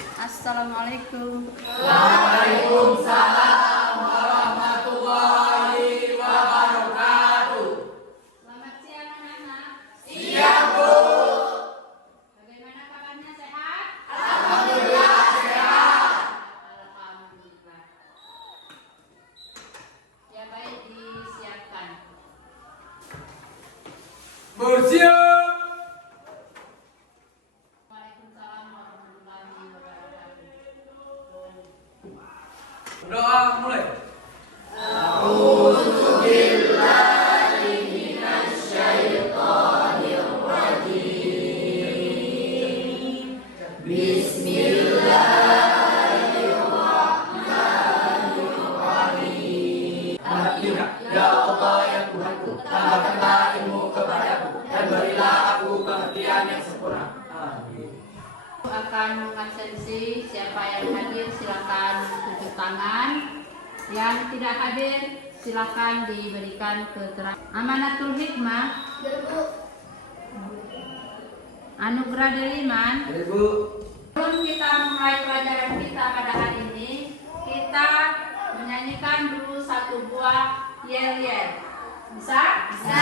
Assalamualaikum. Waalaikumsalam warahmatullahi wabarakatuh. Selamat siang anak-anak. Siang, Bu. Bagaimana kabarnya, sehat? Alhamdulillah sehat. Alhamdulillah. Ya baik, disiapkan. Bersiap. Waalaikumsalam warahmatullahi wabarakatuh. Doa mulai. Ya Allah ya Tuhanku, tambahkanlah ilmu kepadaku dan berilah aku pengertian yang sempurna. Amin. Akan mengabsensi. Siapa yang hadir silakan tunjuk tangan. Yang tidak hadir silakan diberikan keterangan. Amanatul hikmah. Anugerah Deliman. Ibu. Sebelum kita mulai pelajaran kita pada hari ini, kita menyanyikan dulu satu buah yel-yel. Bisa? Bisa.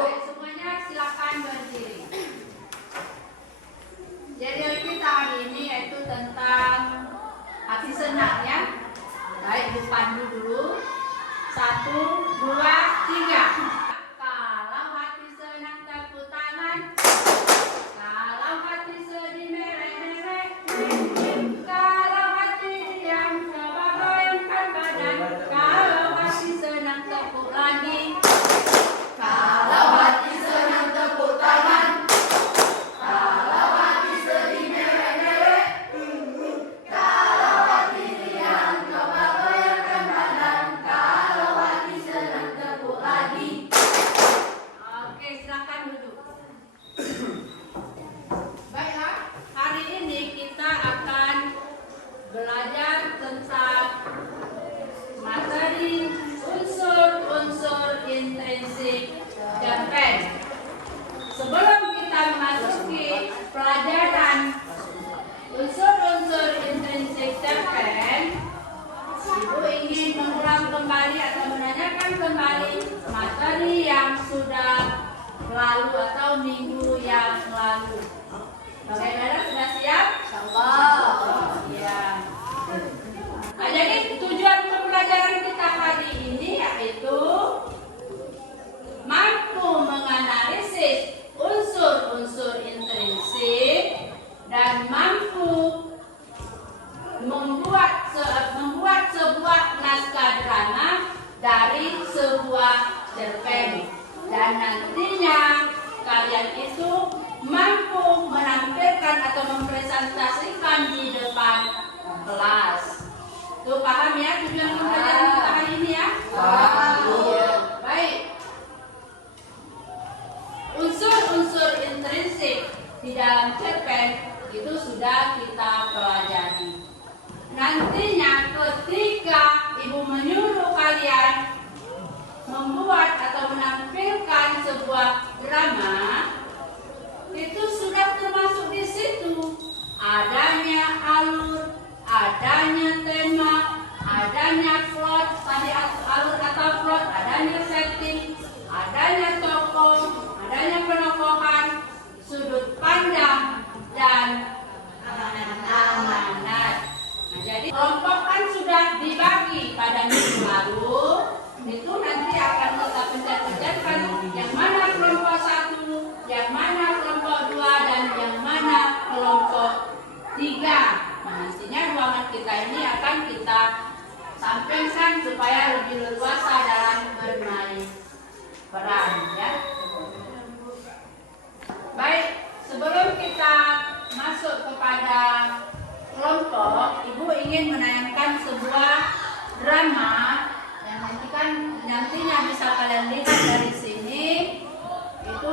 Baik, semuanya silakan berdiri. Yel-yel kita hari ini yaitu tentang hati senang ya. Baik, dipandu dulu. 1, 2, 3. Kalau hati senang tepuk tangan. Kalau hati sedih merek-merek. Kalau hati yang coba goyangkan badan. Kalau hati senang tepuk lagi. Kalau hati senang tepuk tangan. Kalau hati sedih merek-merek. Kalau hati yang coba goyangkan badan. Kalau hati senang tepuk lagi. Oke, silakan duduk. Baiklah, hari ini kita akan belajar tentang materi unsur-unsur intrinsik cerpen. Sebelum kita memasuki pelajaran unsur-unsur intrinsik cerpen, Ibu ingin mengulang kembali atau menanyakan kembali materi yang sudah lalu atau minggu yang lalu. Bagaimana, sudah siap? Insyaallah. Ya. Nah, jadi tujuan pembelajaran kita hari ini yaitu mampu menganalisis unsur-unsur intrinsik dan mampu membuat sebuah naskah drama dari sebuah cerpen, dan nantinya kalian itu mampu menampilkan atau mempresentasikan di depan kelas. Tuh, paham ya tujuan pembelajaran kita hari ini ya? Baik. Unsur-unsur intrinsik di dalam cerpen itu sudah kita pelajari. Nantinya ketika Ibu menyuruh kalian membuat atau menampilkan sebuah drama, itu sudah termasuk di situ adanya alur, adanya tema, adanya plot, tadi alur atau plot, adanya setting, adanya tokoh, adanya penokohan, sudut pandang, dan amanat. Nah, jadi kelompok kan sudah dibagi pada minggu lalu. Itu nanti akan kita pencet-pencetkan yang mana kelompok 1, yang mana kelompok 2, dan yang mana kelompok 3. Nah, nantinya ruangan kita ini akan kita sampaikan supaya lebih leluasa dalam bermain peran ya. Baik, sebelum kita masuk kepada kelompok, Ibu ingin menayangkan sebuah drama yang nantinya bisa kalian lihat dari sini. Itu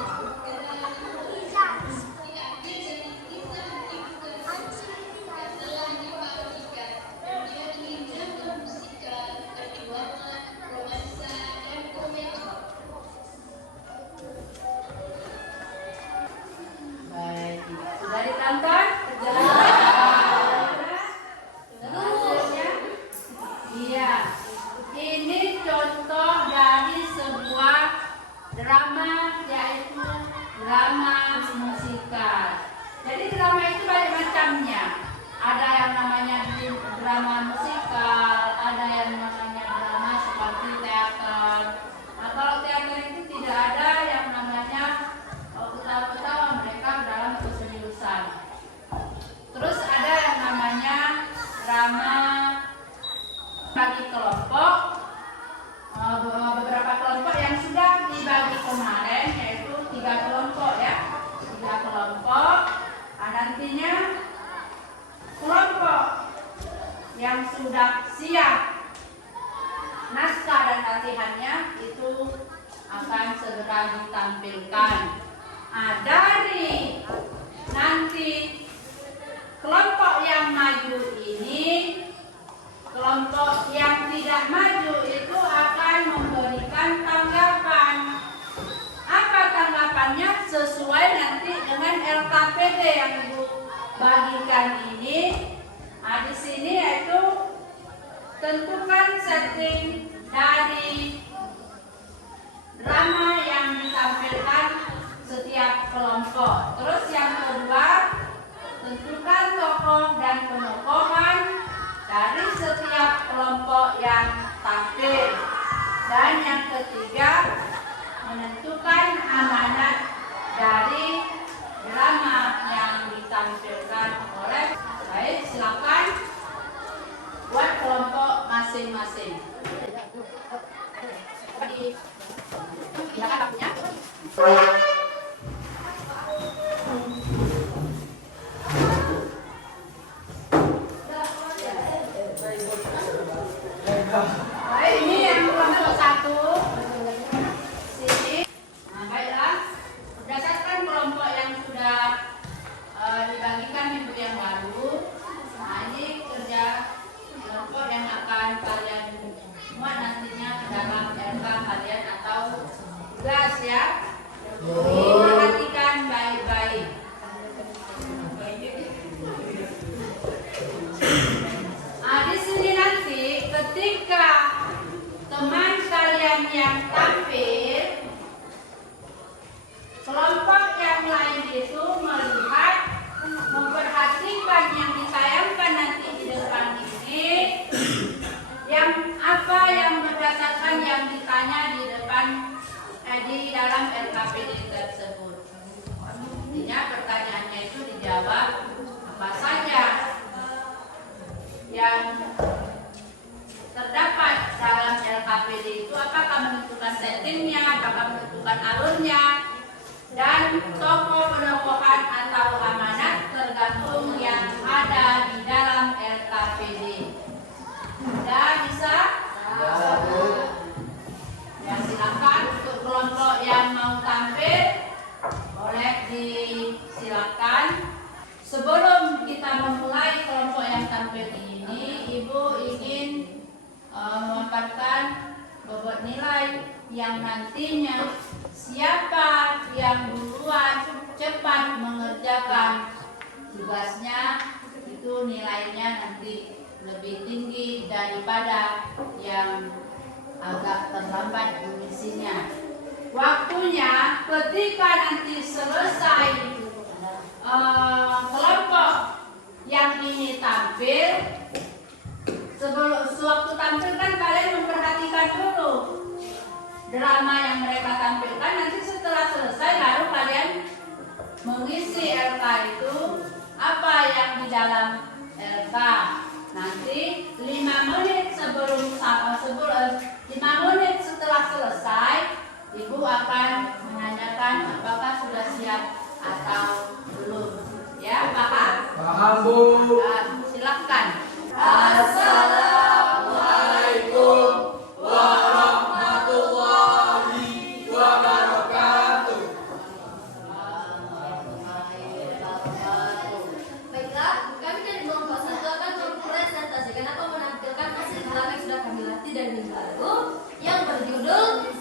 baik, sudah ditonton? Jadi drama itu banyak macamnya. Ada yang namanya drama musikal, ada yang namanya drama seperti teater. Nah, kalau teater itu tidak ada yang namanya ketawa-ketawa, mereka dalam keseriusan. Terus ada yang namanya drama bagi kelompok. Beberapa kelompok yang sudah dibagi kemarin, yaitu 3 kelompok ya. 3 kelompok. Nah, nantinya kelompok yang sudah siap naskah dan latihannya itu akan segera ditampilkan. Nah, dari nanti kelompok yang maju ini, kelompok yang tidak maju itu akan memberikan tanggapan. Apa tanggapannya? Sesuai nanti dengan LKPD yang Ibu bagikan ini. Nah, di sini yaitu tentukan setting dari drama yang ditampilkan setiap kelompok. Terus yang kedua, tentukan tokoh dan penokohan dari setiap kelompok yang tampil. Dan yang ketiga, menentukan amanat dari drama yang ditampilkan oleh. Baik, silakan buat kelompok masing-masing. Silakan waktunya. Baik, ini yang kelompok 1 sini. Nah, baiklah, berdasarkan kelompok yang sudah dibagikan minggu yang lalu. Nah, ini kerja kelompok yang akan kalian muat nantinya ke dalam RK kalian atau tugas ya. Perhatikan baik-baik. Nah, di sini nanti ketika teman kalian yang tampil, kelompok yang lain itu melihat, memperhatikan yang ditayangkan nanti di depan ini, yang apa yang berdasarkan yang ditanya di depan di dalam LKPD tersebut. Artinya pertanyaannya itu dijawab apa saja yang terdapat dalam LKPD itu, apakah menentukan settingnya, apakah menentukan alurnya, dan tokoh penokohan atau amanat tergantung yang ada di dalam LKPD. Sudah bisa? Ya, silakan untuk kelompok yang mau tampil boleh disilakan. Sebelum kita memulai kelompok yang tampil ini, Ibu ingin memaparkan bobot nilai yang nantinya siapa yang duluan cepat mengerjakan tugasnya itu nilainya nanti lebih tinggi daripada yang agak terlambat mengisinya. Waktunya ketika nanti selesai kelompok yang ini tampil, sebelum sewaktu tampil kan kalian memperhatikan dulu drama yang mereka tampilkan. Nanti setelah selesai lalu kalian mengisi LK itu apa yang di dalam LK. Nanti 5 menit sebelum 5 menit setelah selesai, Ibu akan menanyakan apakah sudah siap atau belum. Ya, paham? Paham, Bu. Silakan. Assalamualaikum warahmatullahi wabarakatuh. Baiklah, kami dari kelompok 1 akan mempresentasikan atau menampilkan hasil drama yang sudah kami latih dari minggu lalu yang berjudul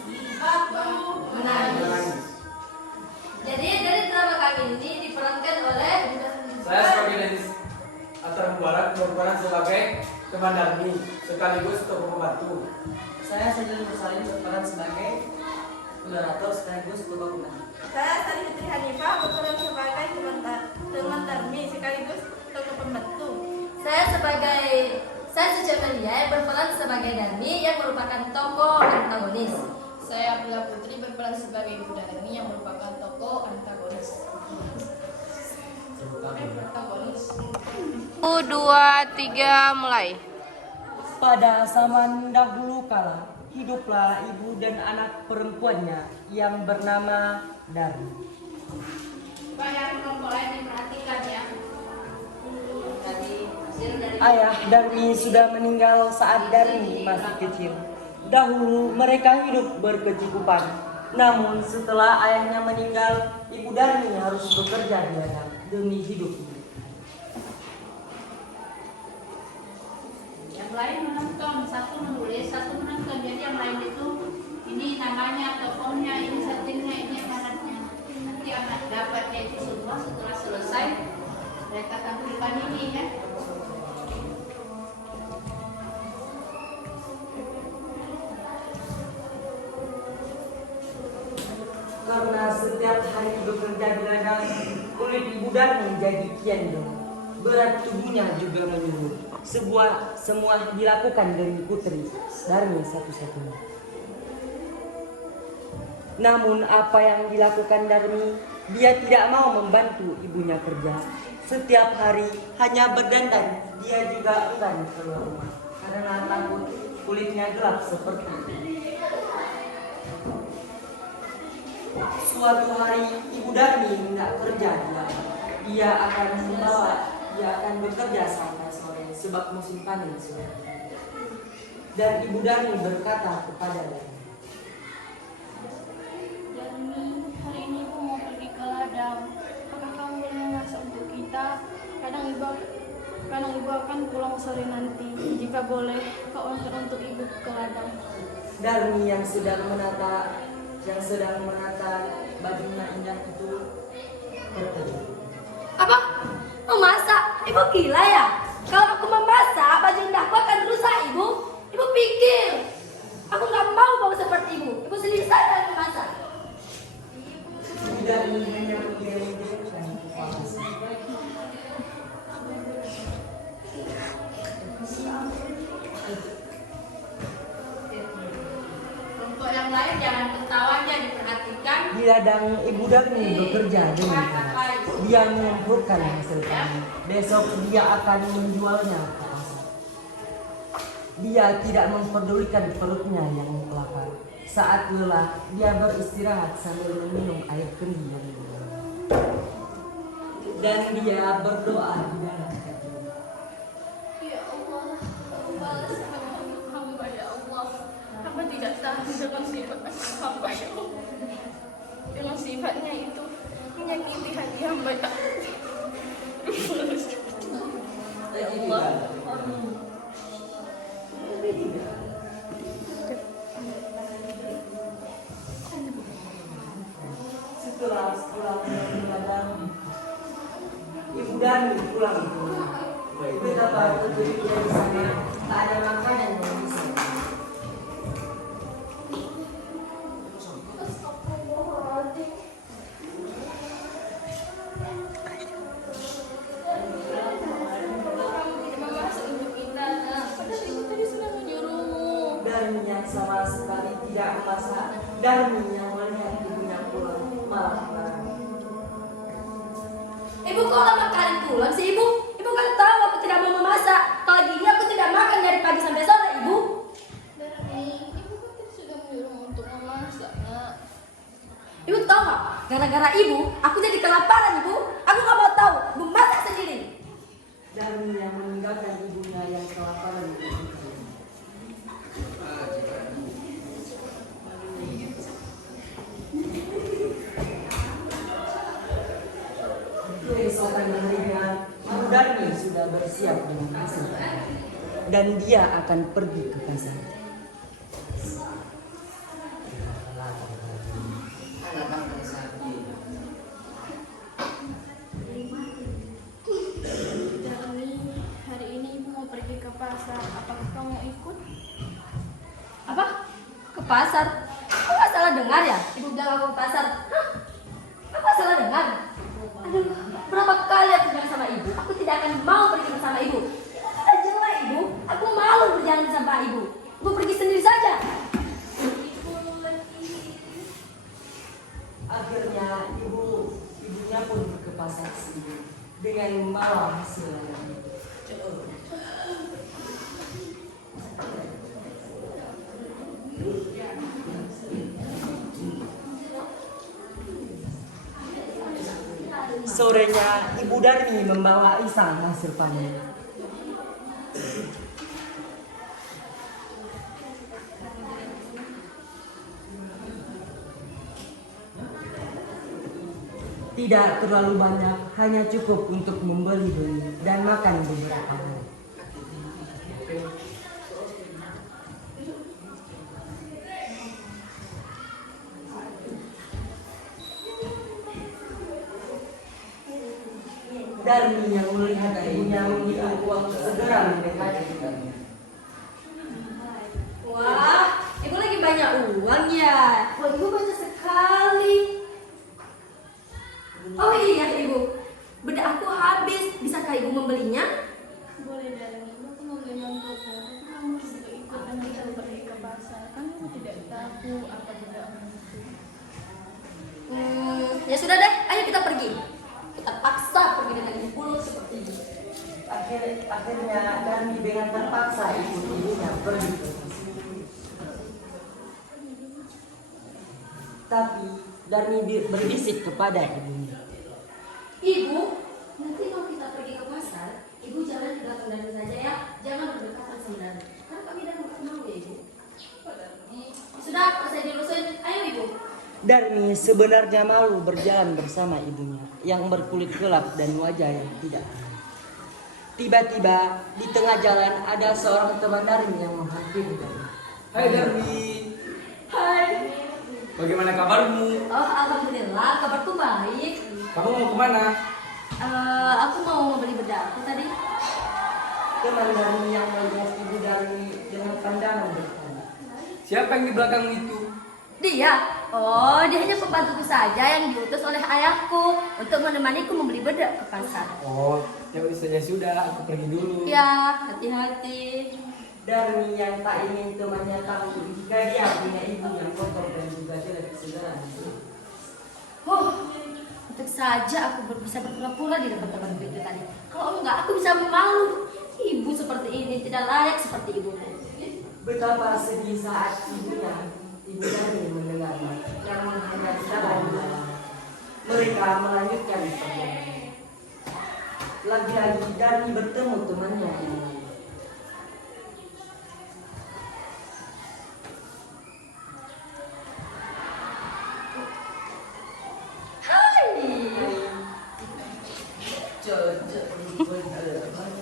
Waktu Menangis. Jadi dari drama kami ini diperankan oleh Saya sebagai Denis Atar Mubarak berperan sebagai teman Darmi sekaligus tokoh pembantu. Saya Sajil Mursalin berperan sebagai moderator sekaligus bapak pembantu. saya Sari Fitri Hanifah berperan sebagai teman Suci Amelia berperan sebagai Darmi yang merupakan tokoh antagonis. Saya Abdullah Putri berperan sebagai Ibu Darmi yang merupakan tokoh antagonis. 1, 2, 3, mulai. Pada zaman dahulu kala, hiduplah ibu dan anak perempuannya yang bernama Darmi. Supaya kelompok lain diperhatikan ya. Tadi hasil dari Ayah Darmi sudah meninggal saat Darmi masih kecil. Dahulu mereka hidup berkecukupan. Namun setelah ayahnya meninggal, ibu Darmi harus bekerja di ladang demi hidup. yang lain menonton, satu menulis, satu menonton. Jadi yang lain itu ini namanya, tokohnya, ini settingnya, ini syaratnya. Nanti anak dapatnya itu semua setelah selesai mereka tampilkan ini ya. Karena setiap hari bekerja di ladang, kulit ibu Darmi jadi kian dong. Berat tubuhnya juga menurun. Semua dilakukan demi putri Darmi satu-satunya. Namun apa yang dilakukan Darmi, dia tidak mau membantu ibunya kerja. Setiap hari hanya berdandan, dia juga enggan keluar rumah karena takut kulitnya gelap seperti itu. Suatu hari ibu Darmi hendak kerja di ladang. Dia akan bekerja sampai sore sebab musim panen sudah. Dan ibu Darmi berkata kepada Darmi, Darmi, hari ini Ibu mau pergi ke ladang. Apakah kamu boleh memasak untuk kita? Kadang Ibu akan pulang sore nanti. Jika boleh, kau antar untuk Ibu ke ladang. Darmi yang sedang menata bajunya indah itu terkejut. Apa? Memasak? Ibu gila ya? Kalau aku memasak, baju indahku akan rusak, Ibu. Ibu pikir aku nggak mau seperti Ibu. Ibu sendiri sadar memasak. Ibu Darmi hanya mengeleng-gelengkan kepalanya. Kelompok yang lain jangan ketawa aja, diperhatikan. Di ladang ibu Darmi bekerja dengan keras. Dia mengumpulkan hasil panen. Besok dia akan menjualnya ke pasar. Dia tidak mempedulikan perutnya yang lapar. Saat lelah, dia beristirahat sambil meminum air kendi yang minum. Dan dia berdoa di dalam hatinya. Ya Allah, balas hamba ya Allah. Hamba tidak tahan dengan sifat hamba ya Allah. Dengan sifatnya itu menyakiti hati hamba ya Allah. Setelah pulang dari ladang, ibu Darmi pulang ke rumah. Betapa terjadinya di sana, tak ada makanan yang bisa. Memasak untuk kita, nak. Padahal Ibu tadi sudah menyuruhmu. Darmi yang sama sekali tidak memasak. Darmi yang melihat ibunya pulang malah marah. Ibu kok lama kali pulang sih, Ibu? Ibu kan tahu aku tidak mau memasak. Kalau gini aku tidak makan dari pagi sampai sore, Ibu. Darmi, Ibu kan tadi sudah menyuruhmu untuk memasak, nak. Ibu tahu nggak? Gara-gara Ibu, aku jadi kelaparan, Ibu. Aku nggak mau tahu. Ibu masak sendiri. Darmi yang meninggalkan ibunya yang kelaparan itu. Keesokan harinya, ibu Darmi sudah bersiap dengan hasil panen. Dan dia akan pergi ke pasar. Darmi, hari ini Ibu mau pergi ke pasar. Apakah kamu ikut? Apa? Ke pasar? Aku nggak salah dengar ya? Ibu bilang aku ke pasar. Hah? Aku nggak salah dengar. Aduh, berapa kali aku bilang sama Ibu, aku tidak akan mau pergi bersama Ibu. Tidak ada dengan membawa hasil. Sorenya Ibu Darmi membawa Isan hasil panen. Tidak terlalu banyak, hanya cukup untuk membeli-beli dan makan beberapa hari. Darmi yang melihat ibunya menghitung uang segera mendekati. Wah, ibu lagi banyak uang ya? Wah, ibu banyak sekali. Oh iya ibu, bedak aku habis. Bisakah ibu membelinya? Boleh Darmi, aku mau gendong toko, tapi kamu harus ikut dan kita pergi ke pasar. Kamu tidak tahu apa bedakmu itu. Ya sudah deh, ayo kita pergi. Kita paksa pergi dengan ibu seperti ini. Akhirnya Darmi dengan terpaksa ikut ibunya pergi ke pasar. Tapi Darmi berbisik kepada ibunya. Ibu, nanti kalau kita pergi ke pasar, ibu jangan di belakang Darmi saja ya. Jangan berdekatan sama Darmi. Karena kami dan mau ya ibu. Sudah, selesai diurusin. Ayo ibu. Darmi sebenarnya malu berjalan bersama ibunya yang berkulit gelap dan wajah yang tidak aneh. Tiba-tiba di tengah jalan ada seorang teman Darmi yang menghampiri Darmi. Hai Darmi, Hai. bagaimana kabarmu? Oh, alhamdulillah, kabarku baik. Kamu mau kemana? Aku mau membeli bedakku tadi. Teman Darmi yang melihat ibu Darmi dengan pandangan bertanya. Siapa yang di belakang itu? Dia? Oh, dia hanya pembantuku saja yang diutus oleh ayahku untuk menemaniku membeli bedak ke pasar. Oh, ya sudah, aku pergi dulu. Ya, hati-hati. Darmi yang tak ingin temannya tahu jika dia punya ibu yang kotor dan juga jelek segera. Untuk saja aku bisa berpura-pura di depan temanku itu tadi. Kalau enggak, aku bisa malu. Ibu seperti ini tidak layak seperti ibuku. Betapa sedih saat ibu Darmi mendengarnya yang menghadap jalan. Mereka melanjutkan perjalanan. Lagi-lagi Darmi bertemu temannya yang lain.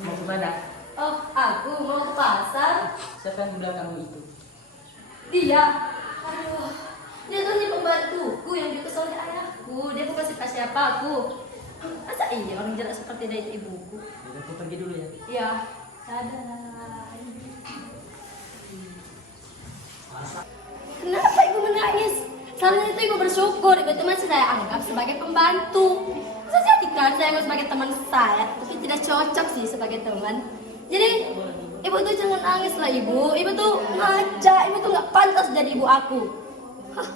Mau kemana? Oh, aku mau ke pasar. Siapa yang di belakangmu itu? Dia. Aduh, dia tuh hanya pembantuku yang diutus oleh ayahku. Dia bukan siapa aku. Masa iya orang jelek seperti dia itu ibuku? Jadi aku pergi dulu ya. Iya. Dadah. Kenapa ibu menangis? Seharusnya itu ibu bersyukur. Ibu cuma saya anggap sebagai pembantu. Bisa jadi kan saya anggap sebagai teman saya. Tapi tidak cocok sih sebagai teman. Jadi ibu tuh jangan nangis lah ibu. Ibu tuh ngaca. Ibu tuh nggak pantas jadi ibu aku. Hah?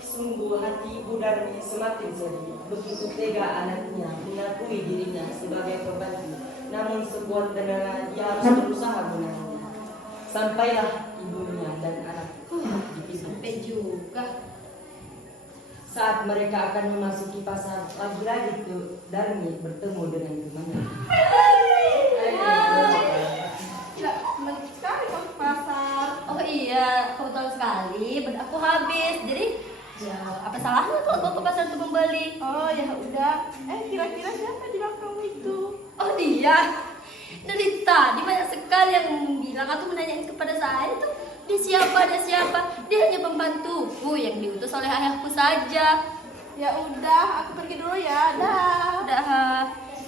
Sungguh hati ibu Darmi semakin sedih. Begitu tega anaknya mengakui dirinya sebagai pembantu. Namun sekuat tenaga dia harus berusaha menahannya. Sampailah ibunya dan anak dipisah. Sampai juga. Saat mereka akan memasuki pasar, lagi-lagi tuh Darmi bertemu dengan temannya. Tidak menarik sekali kau ke pasar. Oh iya, kebetulan sekali bedak aku habis. Jadi ya apa salahnya kalau kau ke pasar untuk membeli? Oh ya udah. Kira-kira siapa di belakangmu itu? Oh dia. Dari tadi banyak sekali yang bilang atau menanyakan kepada saya itu dia siapa, dia siapa. Dia hanya pembantuku yang diutus oleh ayahku saja. Ya udah, aku pergi dulu ya. Dah. Udah.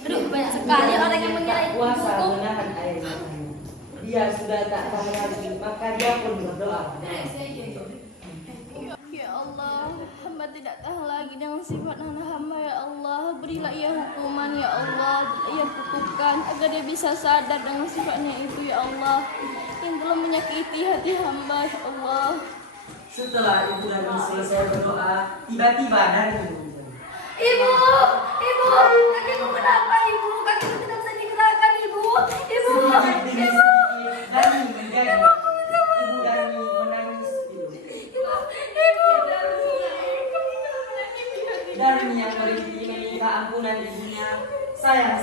Aduh, banyak sekali orang yang mengira Puasa ibuku. menahan air matanya. Dia sudah tak tahan lagi, maka dia pun berdoa. Ya Allah, hamba tidak tahan lagi dengan sifat anak hamba ya Allah. Berilah ia hukuman ya Allah, berilah ia kutukan agar dia bisa sadar dengan sifatnya itu ya Allah, yang telah menyakiti hati hamba ya Allah. Setelah ibu Darmi selesai berdoa, tiba-tiba Darmi Ibu, ibu, kakiku kenapa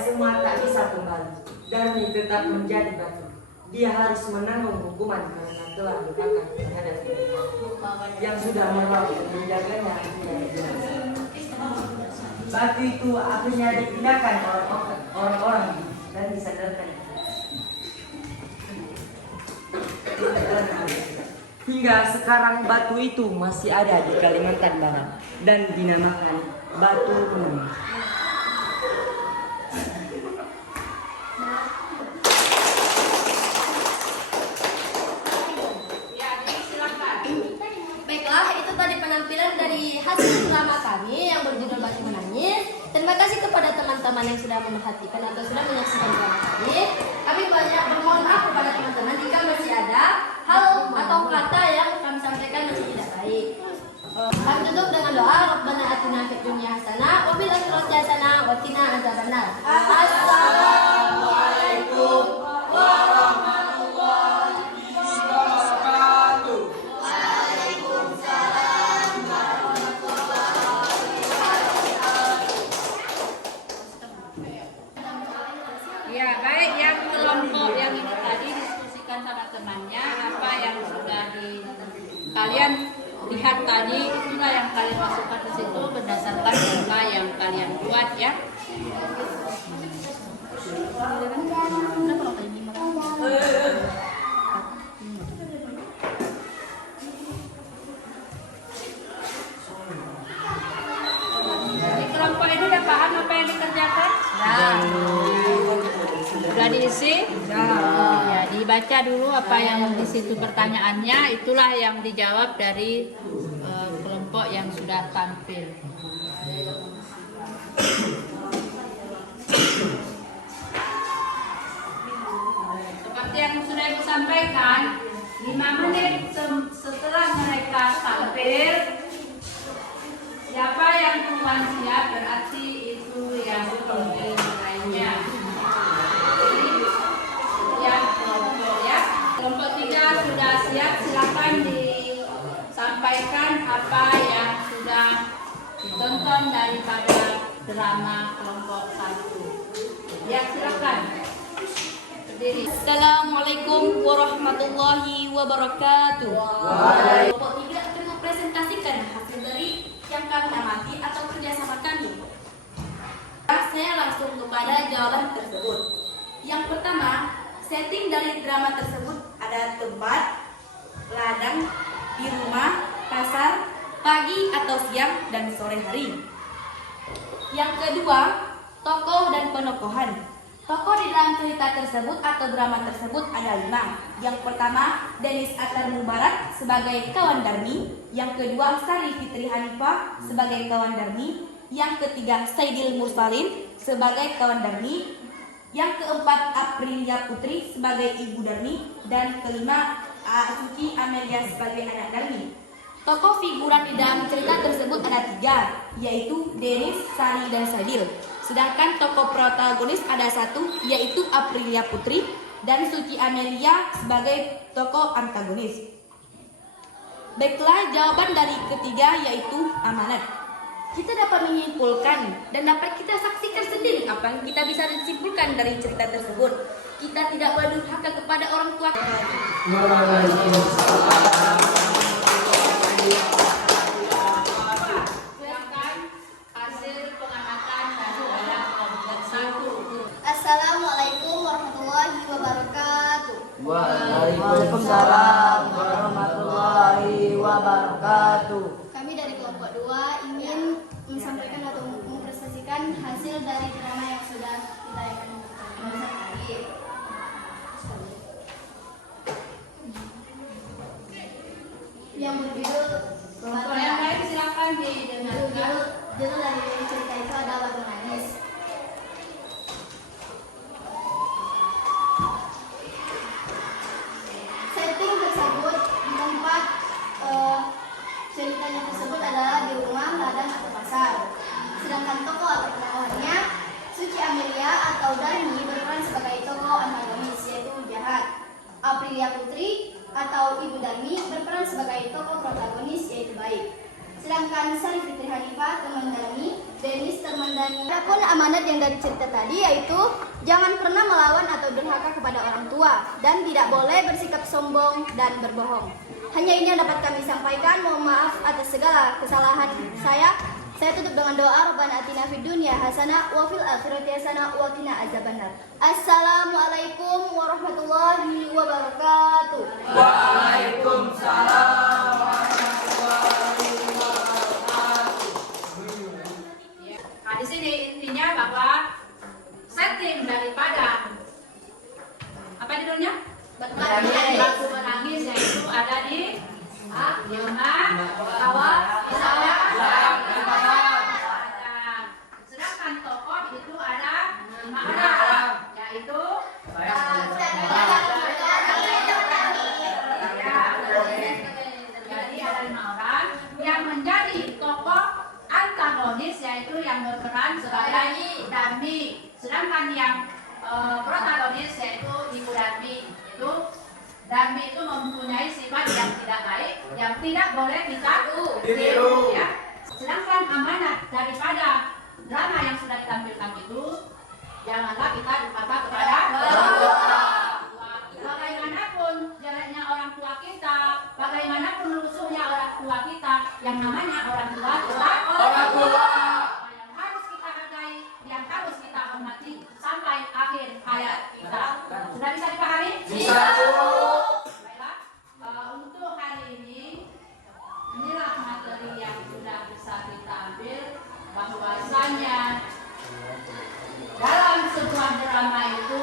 semua tak bisa kembali. Darmi tetap menjadi batu. Dia harus menanggung hukuman karena telah durhaka terhadap Tuhan yang sudah merawat dan menjaganya. Batu itu akhirnya dipindahkan orang-orang dan disandarkan. Hingga sekarang batu itu masih ada di Kalimantan Barat dan dinamakan Batu Mumi. Baiklah, itu tadi penampilan dari hasil drama kami yang berjudul Batu Menangis. Terima kasih kepada teman-teman yang sudah memperhatikan atau sudah menyaksikan drama kami. Kami banyak bermohon maaf kepada teman-teman jika masih ada hal atau kata yang kami sampaikan masih tidak baik. Kami tutup dengan doa Rabbana atina fid dunya hasanah wa fil akhirati hasanah wa qina adzabannar. Assalamualaikum warahmatullahi wabarakatuh. Waalaikumsalam warahmatullahi wabarakatuh. Ya, baik, yang kelompok yang ini tadi diskusikan sama temannya apa yang sudah kalian lihat tadi, itulah yang kalian masukkan ke situ berdasarkan apa yang kalian buat ya. Di kelompok ini udah paham apa yang dikerjakan? Sudah diisi? Ya, dibaca dulu apa yang di situ pertanyaannya, itulah yang dijawab dari kelompok yang sudah tampil. Seperti yang sudah Ibu sampaikan, 5 menit setelah mereka tampil, siapa yang duluan siap berarti itu yang tampil lainnya. Yang kelompok ya. Kelompok 3 sudah siap, silakan disampaikan apa yang sudah ditonton daripada drama kelompok 1. Ya, silakan. Berdiri. Assalamualaikum warahmatullahi wabarakatuh. Kelompok 3 akan mempresentasikan hasil dari yang kami amati atau kerjasama kami. Saya langsung kepada jawaban tersebut. Yang pertama, setting dari drama tersebut ada tempat, ladang, di rumah, pasar, pagi atau siang, dan sore hari. Yang kedua, tokoh dan penokohan. Tokoh di dalam cerita tersebut atau drama tersebut ada 5. Yang pertama, Denis Atar Mubarak sebagai kawan Darmi. Yang kedua, Sari Fitri Hanifah sebagai kawan Darmi. Yang ketiga, Saidil Mursalin sebagai kawan Darmi. Yang keempat, Aprilia Putri sebagai ibu Darmi. Dan kelima, Suci Amelia sebagai anak Darmi. Tokoh figuran di dalam cerita tersebut ada 3, yaitu Denis, Sari, dan Saidil. Sedangkan tokoh protagonis ada 1, yaitu Aprilia Putri dan Suci Amelia sebagai tokoh antagonis. Baiklah, jawaban dari ketiga yaitu amanat. Kita dapat menyimpulkan dan dapat kita saksikan sendiri apa yang kita bisa disimpulkan dari cerita tersebut. Kita tidak boleh durhaka kepada orang tua. Silakan hasil pengamatan dari kelompok 1. Assalamualaikum warahmatullahi wabarakatuh. Waalaikumsalam warahmatullahi wabarakatuh. Kami dari kelompok 2 ingin menyampaikan atau mempresentasikan hasil dari drama yang sudah ditayangkan tadi. Yang berjudul Kelompok yang lain silakan didengarkan. Judul dari cerita itu adalah Batu Menangis. Setting tersebut di tempat ceritanya tersebut adalah di rumah, ladang atau pasar. Sedangkan tokoh atau tokohnya Suci Amelia atau Darmi berperan sebagai tokoh antagonis yaitu jahat. Aprilia Putri atau Ibu Darmi berperan sebagai tokoh protagonis yaitu baik. Sedangkan Sari Fitri Hanifah temandani, Denis temandani. Adapun amanat yang dari cerita tadi yaitu jangan pernah melawan atau durhaka kepada orang tua dan tidak boleh bersikap sombong dan berbohong. Hanya ini yang dapat kami sampaikan. Mohon maaf atas segala kesalahan saya. Saya tutup dengan doa Rabbana atina fid dunya hasanah wa fil akhirati hasanah wa qina azabannar. Assalamualaikum warahmatullahi wabarakatuh. Waalaikumsalam warahmatullahi wabarakatuh. Nah, di sini intinya bahwa setting daripada apa judulnya? Batu menangis, yaitu ada di Yunnan, Bawah, Isaya, sedangkan tokoh itu ada 5 orang, yaitu jadi ada 5 orang yang menjadi tokoh antagonis, yaitu yang berperan sebagai Darmi, sedangkan yang protagonis yaitu Ibu Darmi. Itu Darmi itu mempunyai sifat yang tidak baik, yang tidak boleh kita tiru, ya. Sedangkan amanat daripada drama yang sudah ditampilkan itu, janganlah kita durhaka kepada orang tua. Bagaimanapun jeleknya orang tua kita, bagaimanapun lusuhnya orang tua kita, yang namanya orang tua adalah orang tua. Yang harus kita hargai, yang harus kita hormati sampai akhir hayat kita. Sudah bisa dipahami? Bisa, Bu. Untuk hari ini, inilah materi yang sudah bisa kita ambil, bahwasanya dalam sebuah drama itu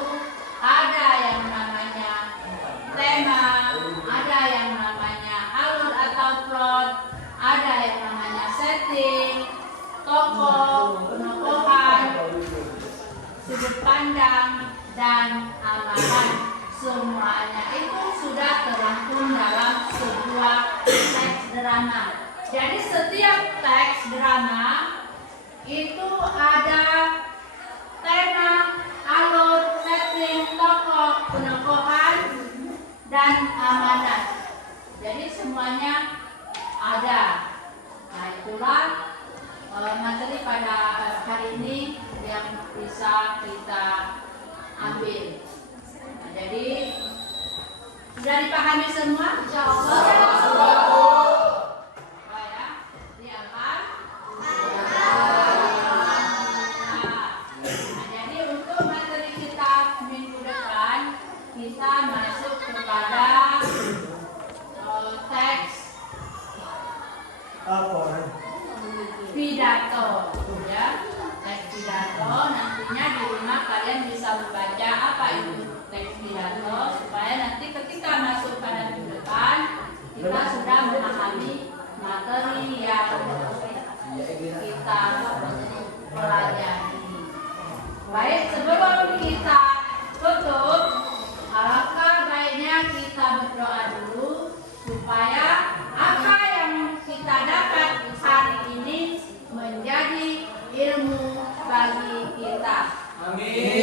ada yang namanya tema, ada yang namanya alur atau plot, ada yang namanya setting, tokoh, penokohan, sudut pandang, dan amalan. Semuanya itu sudah terangkum dalam sebuah teks drama. Jadi setiap teks drama itu ada tema, alur, setting, tokoh, penokohan, dan amanat. Jadi semuanya ada. Nah, itulah materi pada hari ini yang bisa kita ambil. Nah, jadi sudah dipahami semua? Insyaallah. Kita masuk kepada teks pidato, ya. Teks pidato, nantinya di rumah kalian bisa membaca apa itu teks pidato, supaya nanti ketika masuk pada minggu depan kita sudah memahami materi yang kita pelajari. Baik, sebelum kita tutup, alangkah baiknya kita berdoa dulu supaya apa yang kita dapat hari ini menjadi ilmu bagi kita. Amin.